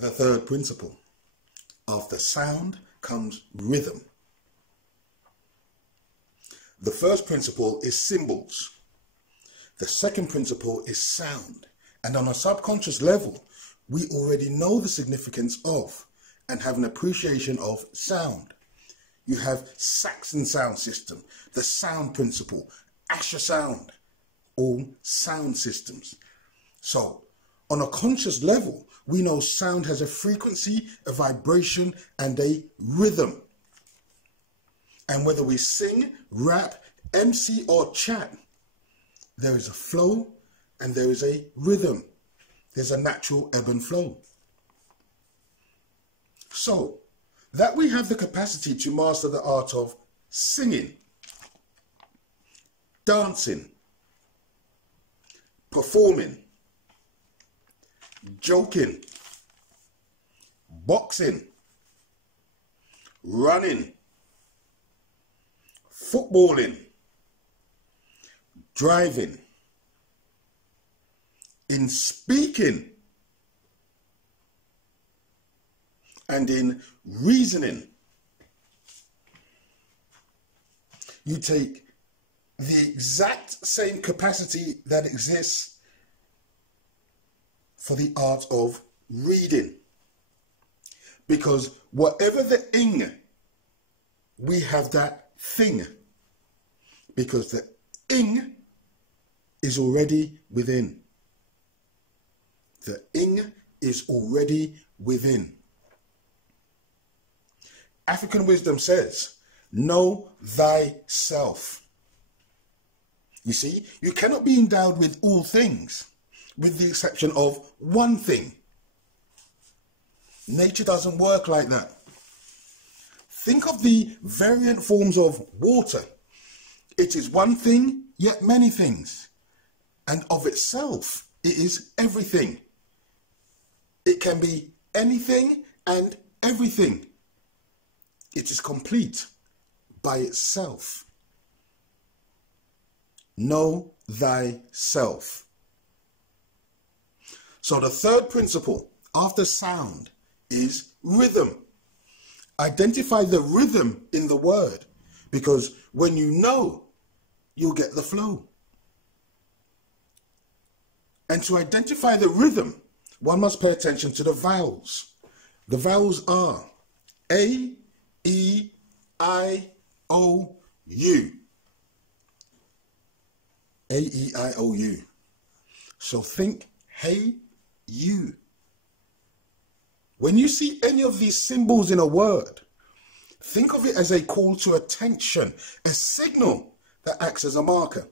The third principle. After sound comes rhythm. The first principle is symbols. The second principle is sound. And on a subconscious level, we already know the significance of and have an appreciation of sound. You have Saxon sound system, the sound principle, Asher sound, all sound systems. So, on a conscious level, we know sound has a frequency, a vibration, and a rhythm. And whether we sing, rap, MC, or chat, there is a flow and there is a rhythm. There's a natural ebb and flow. So, that we have the capacity to master the art of singing, dancing, performing, joking, boxing, running, footballing, driving, in speaking, and in reasoning. You take the exact same capacity that exists for the art of reading. Because whatever the ing, we have that thing. Because the ing is already within. The ing is already within. African wisdom says, know thyself. You see, you cannot be endowed with all things, with the exception of one thing. Nature doesn't work like that. Think of the variant forms of water. It is one thing, yet many things. And of itself, it is everything. It can be anything and everything. It is complete by itself. Know thyself. So the third principle after sound is rhythm. Identify the rhythm in the word, because when you know, you'll get the flow. And to identify the rhythm, one must pay attention to the vowels. The vowels are A, E, I, O, U. A, E, I, O, U. So think, hey, you. When you see any of these symbols in a word, think of it as a call to attention, a signal that acts as a marker.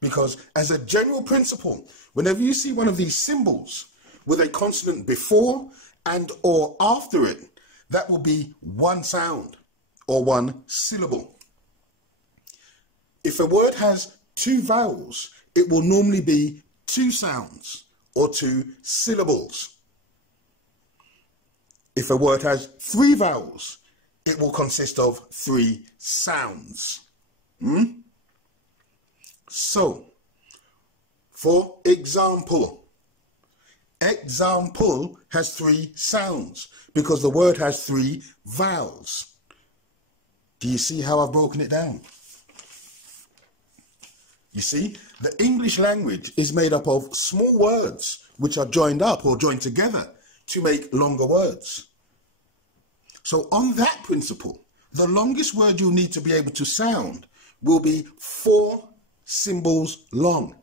Because as a general principle, whenever you see one of these symbols with a consonant before and or after it, that will be one sound or one syllable. If a word has two vowels, it will normally be two sounds or two syllables. If a word has three vowels, it will consist of three sounds. So, for example, example has three sounds because the word has three vowels. Do you see how I've broken it down? You see, the English language is made up of small words which are joined up or joined together to make longer words. So on that principle, the longest word you'll need to be able to sound will be 4 symbols long.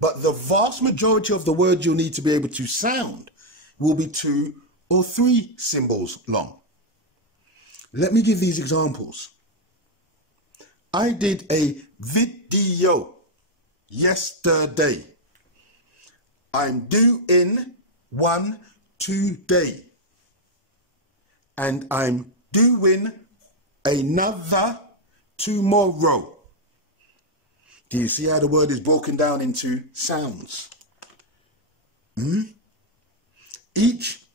But the vast majority of the words you'll need to be able to sound will be 2 or 3 symbols long. Let me give these examples. I did a video yesterday. I'm doing one today. And I'm doing another tomorrow. Do you see how the word is broken down into sounds? Each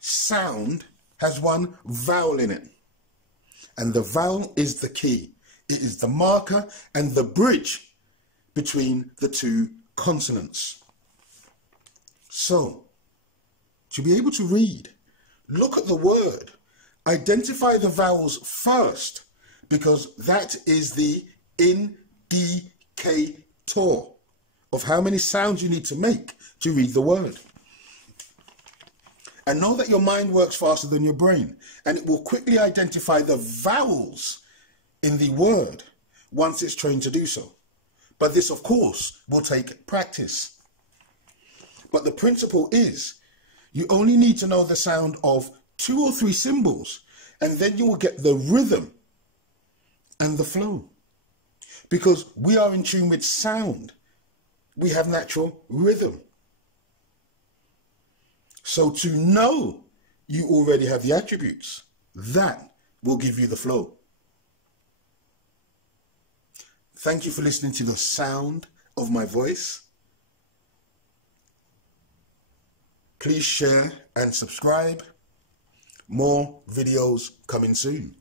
sound has one vowel in it. And the vowel is the key. It is the marker and the bridge between the two consonants. So, to be able to read, look at the word, identify the vowels first, because that is the indicator of how many sounds you need to make to read the word. And know that your mind works faster than your brain, and it will quickly identify the vowels in the word once it's trained to do so. But this, of course, will take practice. But the principle is, you only need to know the sound of 2 or 3 symbols, and then you will get the rhythm and the flow. Because we are in tune with sound. We have natural rhythm. So to know you already have the attributes, that will give you the flow. Thank you for listening to the sound of my voice. Please share and subscribe. More videos coming soon.